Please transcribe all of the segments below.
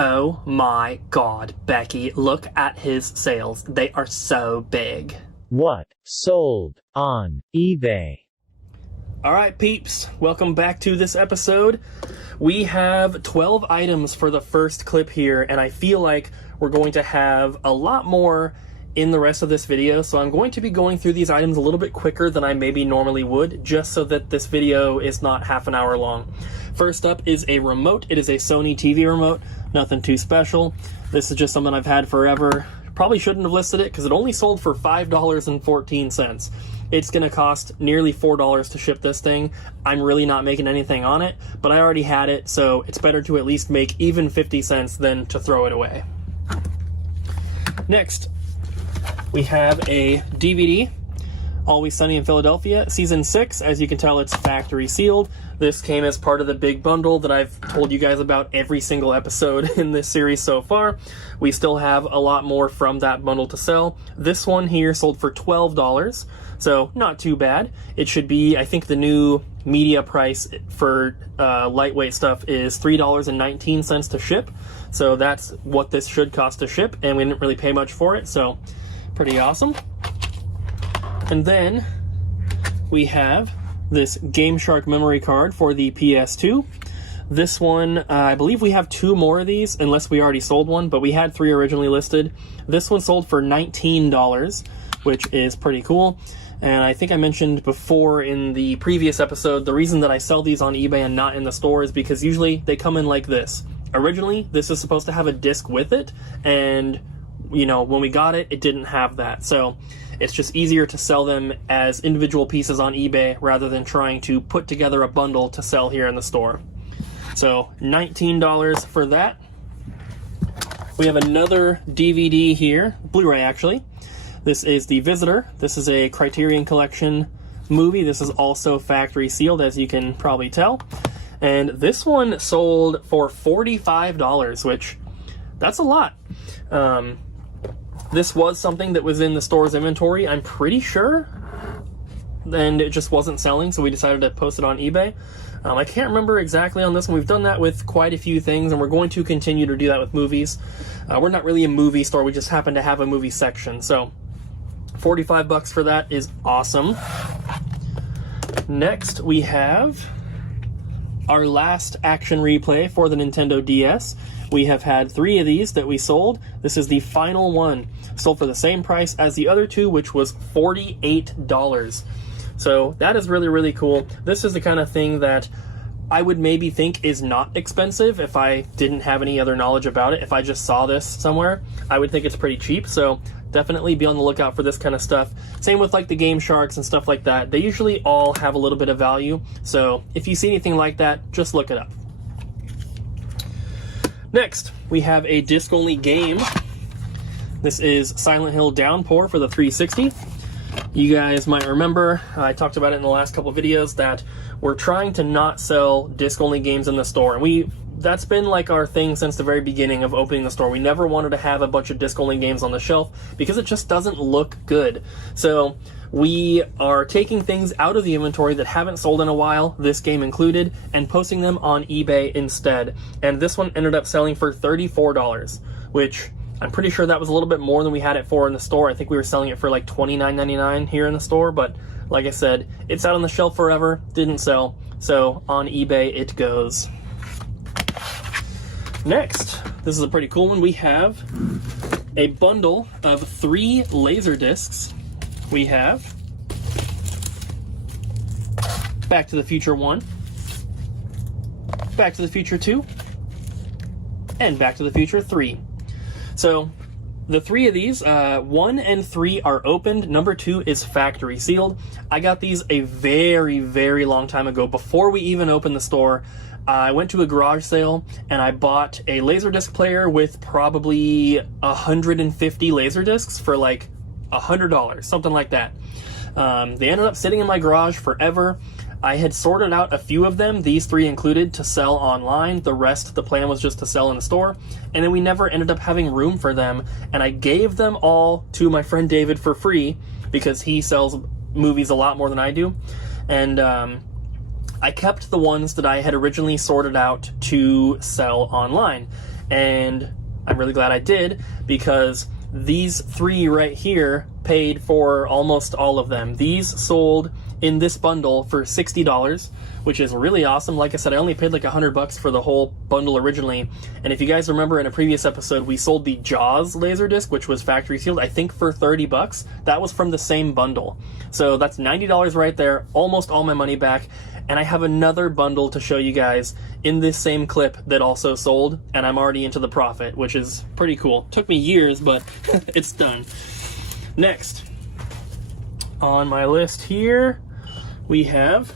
Oh my god, Becky, look at his sales. They are so big. What sold on eBay? Alright peeps, welcome back to this episode. We have 12 items for the first clip here, and I feel like we're going to have a lot more in the rest of this video, so I'm going to be going through these items a little bit quicker than I maybe normally would, just so that this video is not half an hour long. First up is a remote. It is a Sony TV remote, nothing too special. This is just something I've had forever. Probably shouldn't have listed it because it only sold for $5.14. It's going to cost nearly $4 to ship this thing. I'm really not making anything on it, but I already had it, so it's better to at least make even 50 cents than to throw it away. Next, we have a DVD, Always Sunny in Philadelphia, Season 6. As you can tell, it's factory sealed. This came as part of the big bundle that I've told you guys about every single episode in this series so far. We still have a lot more from that bundle to sell. This one here sold for $12, so not too bad. It should be, I think the new media price for lightweight stuff is $3.19 to ship. So that's what this should cost to ship, and we didn't really pay much for it, so pretty awesome. And then we have this Game Shark memory card for the PS2. This one, I believe we have 2 more of these, unless we already sold one, but we had 3 originally listed. This one sold for $19, which is pretty cool. And I think I mentioned before in the previous episode, the reason that I sell these on eBay and not in the store is because usually they come in like this. Originally, this is supposed to have a disc with it, and you know, when we got it, it didn't have that. So it's just easier to sell them as individual pieces on eBay rather than trying to put together a bundle to sell here in the store. So $19 for that. We have another DVD here, Blu-ray actually. This is The Visitor. This is a Criterion Collection movie. This is also factory sealed, as you can probably tell. And this one sold for $45, which that's a lot. This was something that was in the store's inventory, I'm pretty sure, and it just wasn't selling, so we decided to post it on eBay. I can't remember exactly on this one. We've done that with quite a few things, and we're going to continue to do that with movies. We're not really a movie store, we just happen to have a movie section, so $45 for that is awesome. Next, we have our last action replay for the Nintendo DS. We have had 3 of these that we sold. This is the final one. Sold for the same price as the other 2, which was $48. So that is really, really cool. This is the kind of thing that I would maybe think is not expensive if I didn't have any other knowledge about it. If I just saw this somewhere, I would think it's pretty cheap. So definitely be on the lookout for this kind of stuff. Same with like the Game Sharks and stuff like that. They usually all have a little bit of value. So if you see anything like that, just look it up. Next, we have a disc-only game. This is Silent Hill Downpour for the 360. You guys might remember, I talked about it in the last couple videos, that we're trying to not sell disc-only games in the store. And that's been like our thing since the very beginning of opening the store. We never wanted to have a bunch of disc-only games on the shelf because it just doesn't look good. So we are taking things out of the inventory that haven't sold in a while, this game included, and posting them on eBay instead. And this one ended up selling for $34, which I'm pretty sure that was a little bit more than we had it for in the store. I think we were selling it for like $29.99 here in the store, but like I said, it's out on the shelf forever, didn't sell, so on eBay it goes. Next, this is a pretty cool one. We have a bundle of 3 laser discs. We have Back to the Future 1, Back to the Future 2, and Back to the Future 3. So the 3 of these, 1 and 3 are opened. Number 2 is factory sealed. I got these a very, very long time ago, before we even opened the store. I went to a garage sale and I bought a Laserdisc player with probably 150 Laserdiscs for like $100, something like that. They ended up sitting in my garage forever. I had sorted out a few of them, these 3 included, to sell online. The rest, the plan was just to sell in the store. And then we never ended up having room for them. And I gave them all to my friend David for free because he sells movies a lot more than I do. And I kept the ones that I had originally sorted out to sell online. and I'm really glad I did, because these 3 right here paid for almost all of them. These sold in this bundle for $60, which is really awesome. Like I said, I only paid like $100 for the whole bundle originally. And if you guys remember in a previous episode, we sold the Jaws Laserdisc, which was factory sealed, I think for $30. That was from the same bundle. So that's $90 right there, almost all my money back. And I have another bundle to show you guys in this same clip that also sold, and I'm already into the profit, which is pretty cool. Took me years, but it's done. Next, on my list here, we have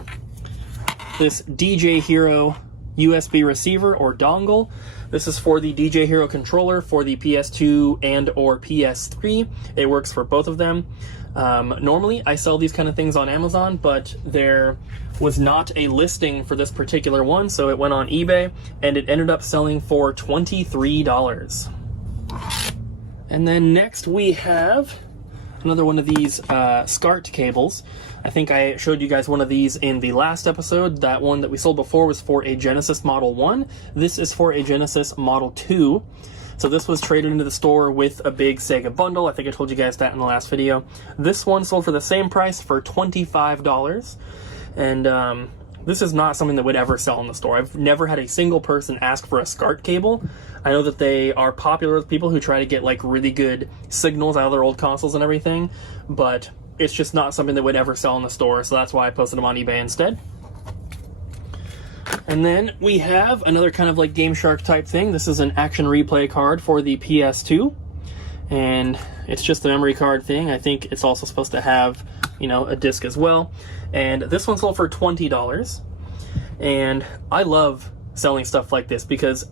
this DJ Hero USB receiver or dongle. This is for the DJ Hero controller for the PS2 and or PS3. It works for both of them. Normally I sell these kind of things on Amazon, but there was not a listing for this particular one, so it went on eBay and it ended up selling for $23. And then next we have another one of these SCART cables. I think I showed you guys one of these in the last episode. That one that we sold before was for a Genesis Model 1. This is for a Genesis Model 2. So this was traded into the store with a big Sega bundle. I think I told you guys that in the last video. This one sold for the same price for $25. And this is not something that would ever sell in the store. I've never had a single person ask for a SCART cable. I know that they are popular with people who try to get like really good signals out of their old consoles and everything, but it's just not something that would ever sell in the store, so that's why I posted them on eBay instead. And then we have another kind of like Game Shark type thing. This is an action replay card for the PS2, and it's just a memory card thing. I think it's also supposed to have, you know, a disc as well. And this one sold for $20. And I love selling stuff like this because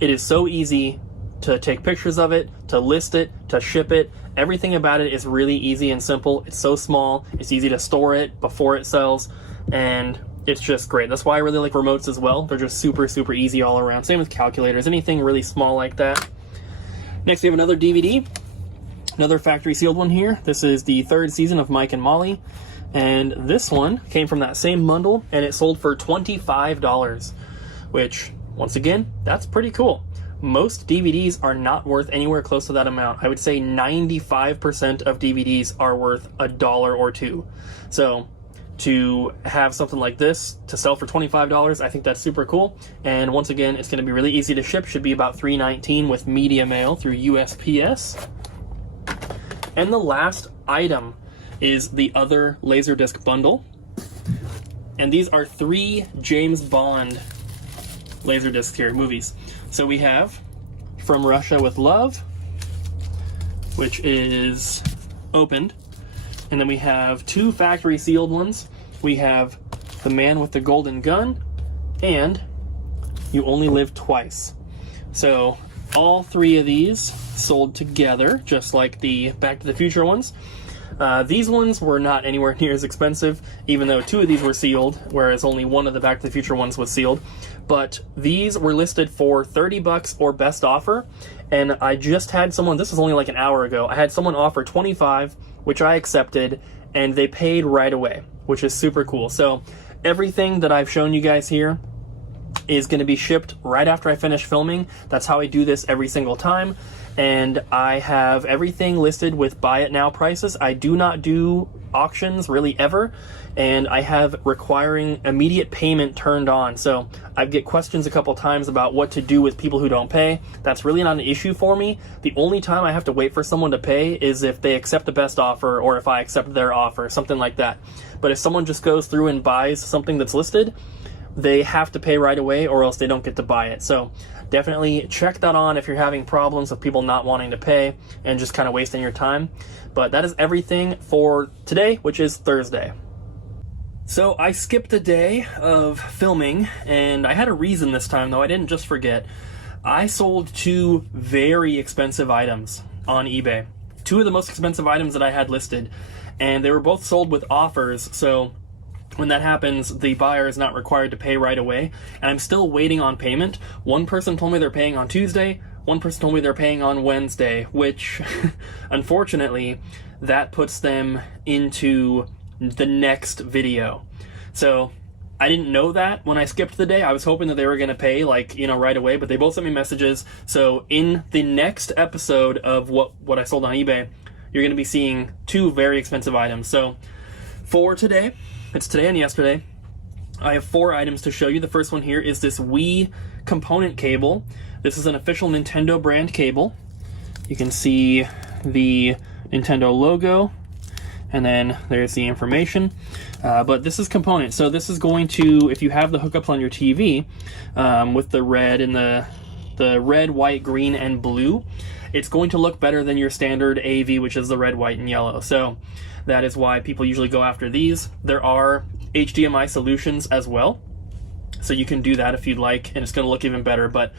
it is so easy to take pictures of it, to list it, to ship it. Everything about it is really easy and simple. It's so small, it's easy to store it before it sells, and it's just great. That's why I really like remotes as well. They're just super, super easy all around. Same with calculators, anything really small like that. Next we have another DVD, another factory sealed one here. This is the 3rd season of Mike and Molly, and this one came from that same bundle, and it sold for $25, which, once again, that's pretty cool. Most DVDs are not worth anywhere close to that amount. I would say 95% of DVDs are worth $1 or $2. So to have something like this to sell for $25, I think that's super cool. And once again, it's going to be really easy to ship. Should be about $3.19 with media mail through USPS. And the last item is the other Laserdisc bundle. And these are 3 James Bond Laserdiscs here, movies. So we have From Russia with Love, which is opened. And then we have 2 factory sealed ones. We have The Man with the Golden Gun and You Only Live Twice. So all 3 of these sold together, just like the Back to the Future ones. These ones were not anywhere near as expensive, even though 2 of these were sealed, whereas only 1 of the Back to the Future ones was sealed. But these were listed for $30 or best offer, and I just had someone, this was only like an hour ago, I had someone offer $25, which I accepted, and they paid right away, which is super cool. So everything that I've shown you guys here is going to be shipped right after I finish filming. That's how I do this every single time. And I have everything listed with buy it now prices. I do not do auctions really ever, and I have requiring immediate payment turned on. So I get questions a couple times about what to do with people who don't pay. That's really not an issue for me. The only time I have to wait for someone to pay is if they accept the best offer or if I accept their offer, something like that. But if someone just goes through and buys something that's listed, they have to pay right away or else they don't get to buy it. So definitely check that on if you're having problems with people not wanting to pay and just kind of wasting your time. But that is everything for today, which is Thursday. So I skipped a day of filming, and I had a reason this time, though. I didn't just forget. I sold 2 very expensive items on eBay. 2 of the most expensive items that I had listed, and they were both sold with offers, so when that happens, the buyer is not required to pay right away, and I'm still waiting on payment. One person told me they're paying on Tuesday, one person told me they're paying on Wednesday, which, unfortunately, that puts them into the next video. So I didn't know that when I skipped the day. I was hoping that they were going to pay, like, you know, right away, but they both sent me messages. So in the next episode of what I sold on eBay, you're going to be seeing two very expensive items. So for today, it's today and yesterday, I have 4 items to show you. The first one here is this Wii component cable. This is an official Nintendo brand cable. You can see the Nintendo logo, and then there's the information. But this is component. So this is going to, if you have the hookups on your TV, with the red and the red, white, green, and blue, it's going to look better than your standard AV, which is the red, white, and yellow. So that is why people usually go after these. There are HDMI solutions as well, so you can do that if you'd like, and it's going to look even better. But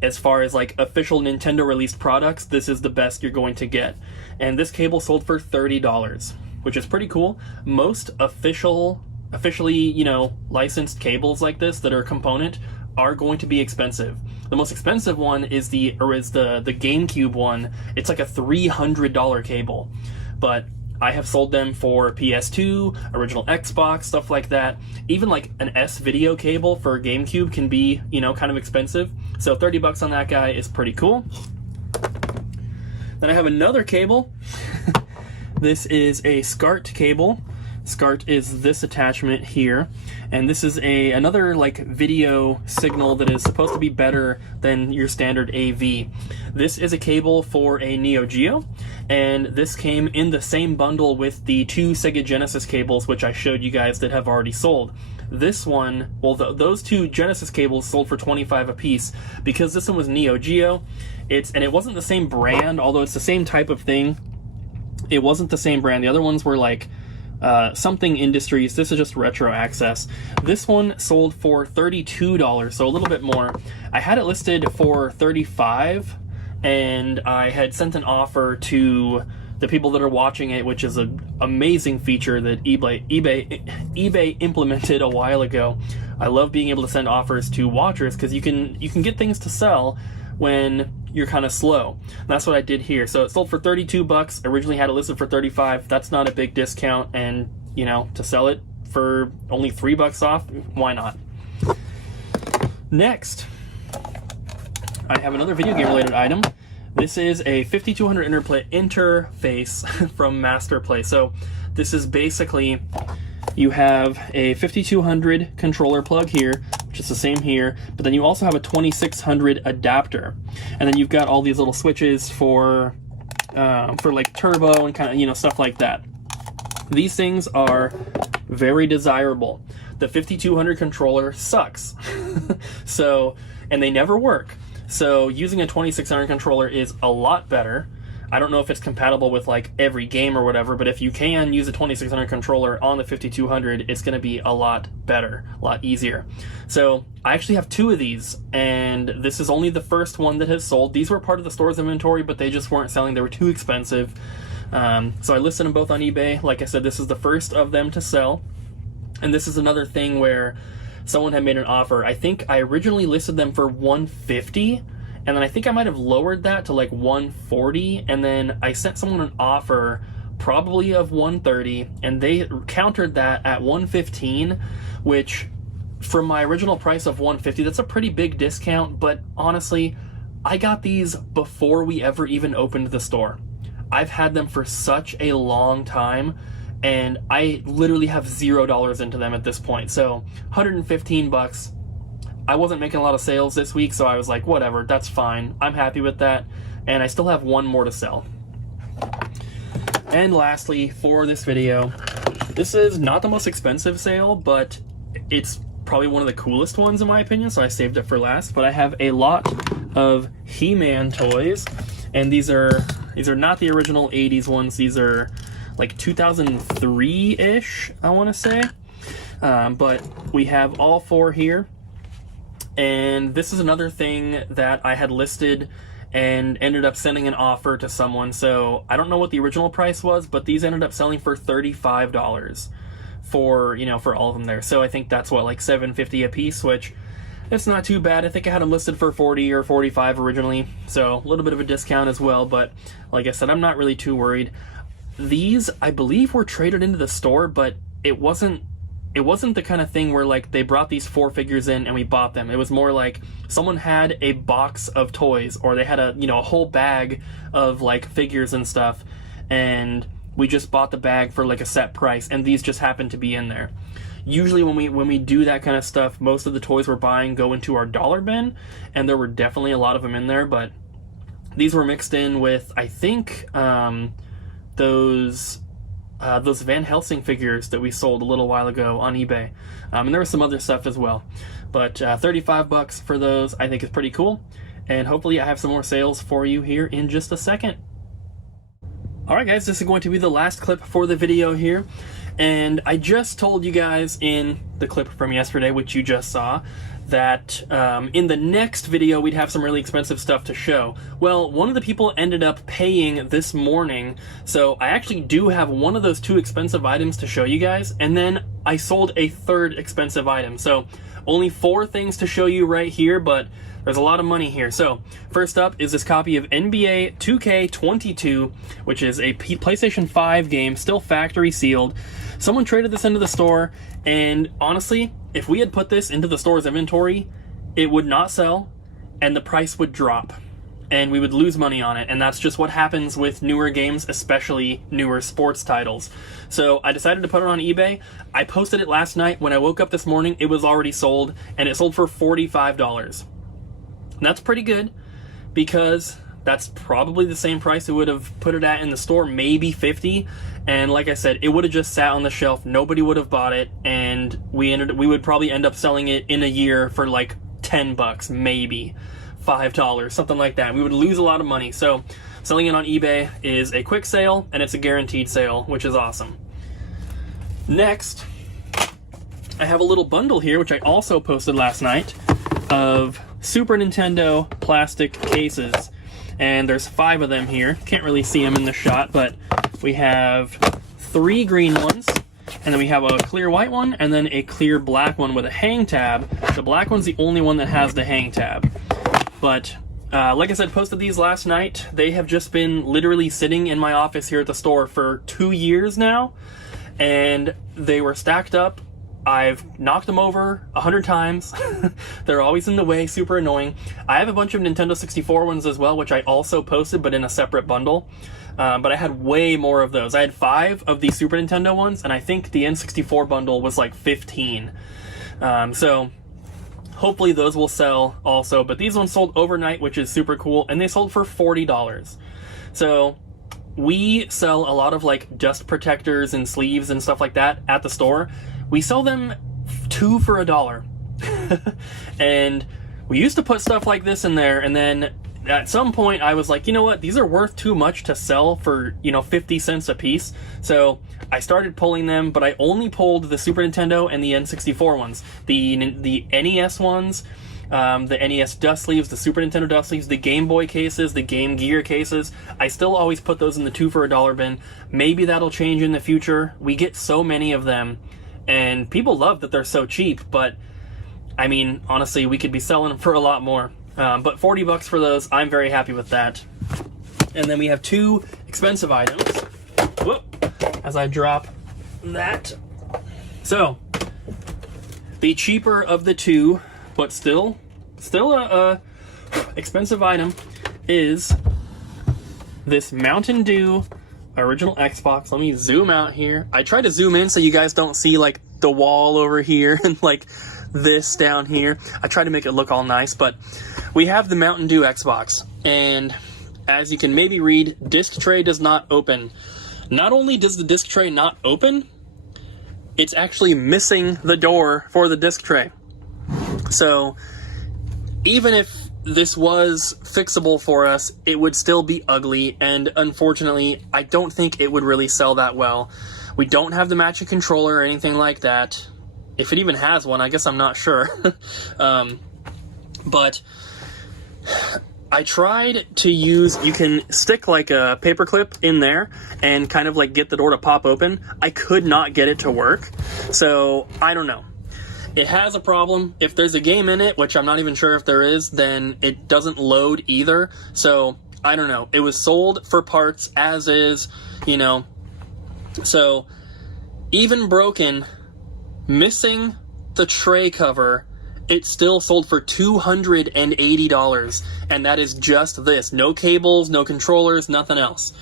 as far as like official Nintendo released products, this is the best you're going to get. And this cable sold for $30, which is pretty cool. Most officially, you know, licensed cables like this that are component are going to be expensive. The most expensive one is the GameCube one. It's like a $300 cable, but I have sold them for PS2, original Xbox, stuff like that. Even like an S-video cable for GameCube can be, you know, kind of expensive. So $30 on that guy is pretty cool. Then I have another cable. This is a SCART cable. SCART is this attachment here, and this is another like video signal that is supposed to be better than your standard AV. This is a cable for a Neo Geo, and this came in the same bundle with the 2 Sega Genesis cables, which I showed you guys that have already sold. This one, well, those 2 Genesis cables sold for $25 a piece. Because this one was Neo Geo, and it wasn't the same brand, although it's the same type of thing. It wasn't the same brand. The other ones were like something Industries. This is just Retro Access. This one sold for $32, so a little bit more. I had it listed for $35, and I had sent an offer to the people that are watching it, which is an amazing feature that eBay implemented a while ago. I love being able to send offers to watchers because you can get things to sell when you're kind of slow. And that's what I did here. So it sold for $32. Originally had it listed for $35. That's not a big discount, and you know, to sell it for only $3 off, why not? Next, I have another video game related item. This is a 5200 interface from MasterPlay. So this is basically, you have a 5200 controller plug here, which is the same here, but then you also have a 2600 adapter, and then you've got all these little switches for like turbo and kind of, you know, stuff like that. These things are very desirable. The 5200 controller sucks. So, and they never work. So using a 2600 controller is a lot better. I don't know if it's compatible with like every game or whatever, but if you can use a 2600 controller on the 5200, it's going to be a lot better, a lot easier. So I actually have 2 of these, and this is only the first one that has sold. These were part of the store's inventory, but they just weren't selling. They were too expensive. So I listed them both on eBay. Like I said, this is the first of them to sell. And this is another thing where someone had made an offer. I think I originally listed them for $150, and then I think I might have lowered that to like $140, and then I sent someone an offer probably of $130, and they countered that at $115, which from my original price of $150, that's a pretty big discount. But honestly, I got these before we ever even opened the store. I've had them for such a long time, and I literally have $0 into them at this point. So $115. I wasn't making a lot of sales this week, so I was like, whatever, that's fine. I'm happy with that, and I still have 1 more to sell. And lastly, for this video, this is not the most expensive sale, but it's probably one of the coolest ones in my opinion, so I saved it for last. But I have a lot of He-Man toys, and these are not the original 80s ones. These are like 2003-ish, I want to say. But we have all 4 here. And this is another thing that I had listed and ended up sending an offer to someone. So I don't know what the original price was, but these ended up selling for $35 for, you know, for all of them there. So I think that's what, like $7.50 a piece, which it's not too bad. I think I had them listed for $40 or $45 originally, so a little bit of a discount as well. But like I said, I'm not really too worried. These, I believe, were traded into the store, but it wasn't it wasn't the kind of thing where like they brought these 4 figures in and we bought them. It was more like someone had a box of toys, or they had a, you know, a whole bag of like figures and stuff, and we just bought the bag for like a set price, and these just happened to be in there. Usually when we do that kind of stuff, most of the toys we're buying go into our dollar bin, and there were definitely a lot of them in there, but these were mixed in with, I think, those Van Helsing figures that we sold a little while ago on eBay. And there was some other stuff as well. But $35 for those, I think, is pretty cool. And hopefully I have some more sales for you here in just a second. Alright guys, this is going to be the last clip for the video here. And I just told you guys in the clip from yesterday, which you just saw, that in the next video we'd have some really expensive stuff to show. Well, one of the people ended up paying this morning, so I actually do have one of those 2 expensive items to show you guys, and then I sold a 3rd expensive item. So only 4 things to show you right here, but there's a lot of money here. So first up is this copy of NBA 2K22, which is a PlayStation 5 game, still factory sealed. Someone traded this into the store, and honestly, if we had put this into the store's inventory, it would not sell, and the price would drop, and we would lose money on it, and that's just what happens with newer games, especially newer sports titles. So I decided to put it on eBay. I posted it last night. When I woke up this morning, it was already sold, and it sold for $45. And that's pretty good, because that's probably the same price we would have put it at in the store, maybe $50. And like I said, it would have just sat on the shelf. Nobody would have bought it, and we would probably end up selling it in a year for like $10, maybe $5, something like that. We would lose a lot of money. So selling it on eBay is a quick sale, and it's a guaranteed sale, which is awesome. Next, I have a little bundle here, which I also posted last night, of Super Nintendo plastic cases. And there's 5 of them here. Can't really see them in the shot, but we have 3 green ones, and then we have a clear white one, and then a clear black one with a hang tab. The black one's the only one that has the hang tab. But like I said, posted these last night. They have just been literally sitting in my office here at the store for 2 years now, and they were stacked up. I've knocked them over 100 times. They're always in the way, super annoying. I have a bunch of Nintendo 64 ones as well, which I also posted, but in a separate bundle. But I had way more of those. I had 5 of the Super Nintendo ones, and I think the N64 bundle was like 15. So hopefully those will sell also. But these ones sold overnight, which is super cool, and they sold for $40. So we sell a lot of like dust protectors and sleeves and stuff like that at the store. We sell them 2 for $1. And we used to put stuff like this in there, and then at some point I was like, you know what, these are worth too much to sell for, 50 cents a piece. So I started pulling them, but I only pulled the Super Nintendo and the N64 ones. The NES ones, the NES dust sleeves, the Super Nintendo dust sleeves, the Game Boy cases, the Game Gear cases. I still always put those in the 2 for $1 bin. Maybe that'll change in the future. We get so many of them, and people love that they're so cheap, but I mean, honestly, we could be selling them for a lot more. But $40 for those, I'm very happy with that. And then we have 2 expensive items. Whoop, as I drop that. So, the cheaper of the 2, but still a expensive item, is this Mountain Dew original Xbox. Let me zoom out here. I try to zoom in so you guys don't see like the wall over here and like this down here. I try to make it look all nice, but we have the Mountain Dew Xbox, and as you can maybe read, disc tray does not open. Not only does the disc tray not open, it's actually missing the door for the disc tray. So even if this was fixable for us, it would still be ugly, and unfortunately, I don't think it would really sell that well. We don't have the matching controller or anything like that. If it even has one, I guess I'm not sure. But I tried to use, you can stick like a paper clip in there and kind of like get the door to pop open. I could not get it to work, so I don't know. It has a problem. If there's a game in it, which I'm not even sure if there is, then it doesn't load either. So, I don't know. It was sold for parts as is, So, even broken, missing the tray cover, it still sold for $280, and that is just this. No cables, no controllers, nothing else.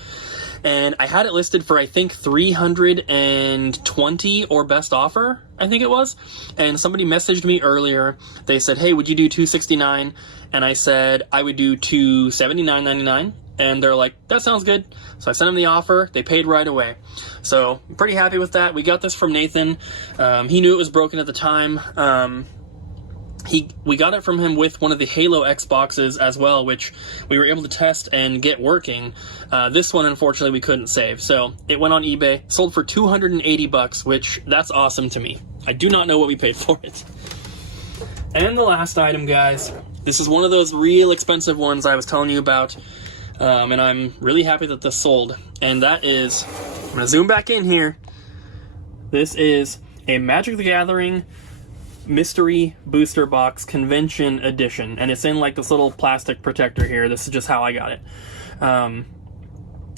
And I had it listed for, I think, $320 or best offer, I think it was. And somebody messaged me earlier. They said, hey, would you do $269? And I said I would do $279.99. And they're like, that sounds good. So I sent them the offer. They paid right away. So I'm pretty happy with that. We got this from Nathan. He knew it was broken at the time. We got it from him with one of the Halo Xboxes as well, which we were able to test and get working. This one, unfortunately, we couldn't save. So it went on eBay, sold for $280, which that's awesome to me. I do not know what we paid for it. And the last item, guys, this is one of those real expensive ones I was telling you about. And I'm really happy that this sold. And that is, I'm going to zoom back in here. This is a Magic the Gathering Mystery Booster Box Convention Edition, and it's in like this little plastic protector here. This is just how I got it.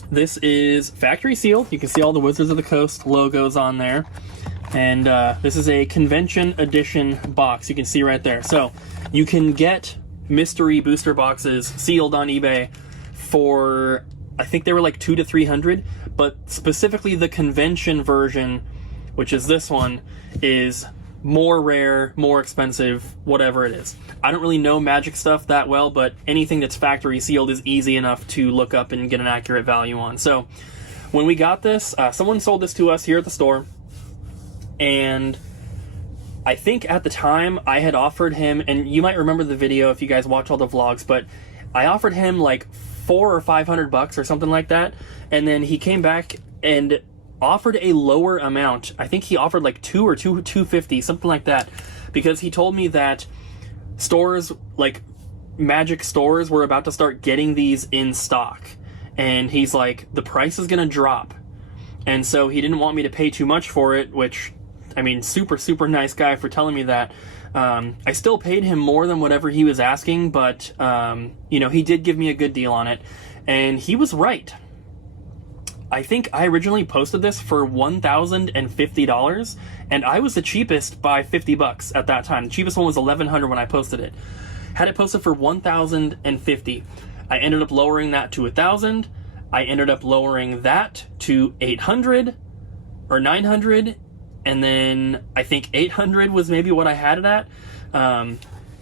This is factory sealed. You can see all the Wizards of the Coast logos on there, and this is a Convention Edition box. You can see right there. So you can get mystery booster boxes sealed on eBay for, I think they were like $200 to $300, but specifically the convention version, which is this one, is more rare, more expensive, whatever it is. I don't really know Magic stuff that well, but anything that's factory sealed is easy enough to look up and get an accurate value on. So when we got this, someone sold this to us here at the store, and I think at the time I had offered him, and you might remember the video if you guys watch all the vlogs, but I offered him like $400 or $500 or something like that, and then he came back and offered a lower amount. I think he offered like $250, something like that, because he told me that stores, like Magic stores, were about to start getting these in stock, and he's like, the price is gonna drop, and so he didn't want me to pay too much for it, which, I mean, super nice guy for telling me that. I still paid him more than whatever he was asking, but you know, he did give me a good deal on it, and he was right. I think I originally posted this for $1,050, and I was the cheapest by $50 at that time. The cheapest one was $1,100 when I posted it. Had it posted for $1,050. I ended up lowering that to $1,000. I ended up lowering that to $800 or $900, and then I think $800 was maybe what I had it at.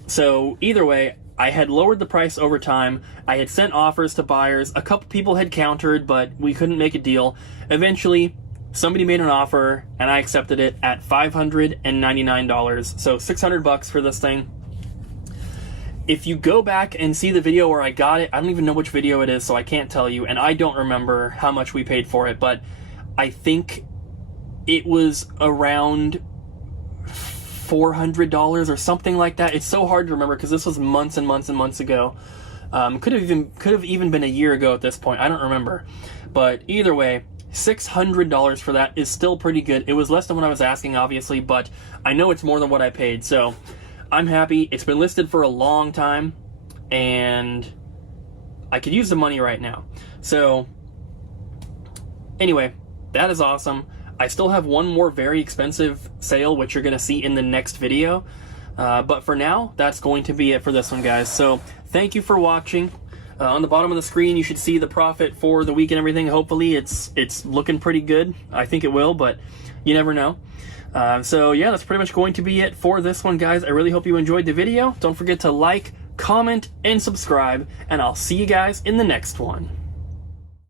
So either way, I had lowered the price over time. I had sent offers to buyers. A couple people had countered, but we couldn't make a deal. Eventually, somebody made an offer, and I accepted it at $599. So $600 for this thing. If you go back and see the video where I got it, I don't even know which video it is, so I can't tell you, and I don't remember how much we paid for it, but I think it was around $400 or something like that. It's so hard to remember because this was months and months and months ago. Could have even been a year ago at this point. I don't remember. But either way, $600 for that is still pretty good. It was less than what I was asking, obviously, but I know it's more than what I paid. So I'm happy. It's been listed for a long time, and I could use the money right now. So anyway, that is awesome. I still have one more very expensive sale, which you're going to see in the next video. But for now, that's going to be it for this one, guys. So thank you for watching. On the bottom of the screen, you should see the profit for the week and everything. Hopefully, it's looking pretty good. I think it will, but you never know. So yeah, that's pretty much going to be it for this one, guys. I really hope you enjoyed the video. Don't forget to like, comment, and subscribe, and I'll see you guys in the next one.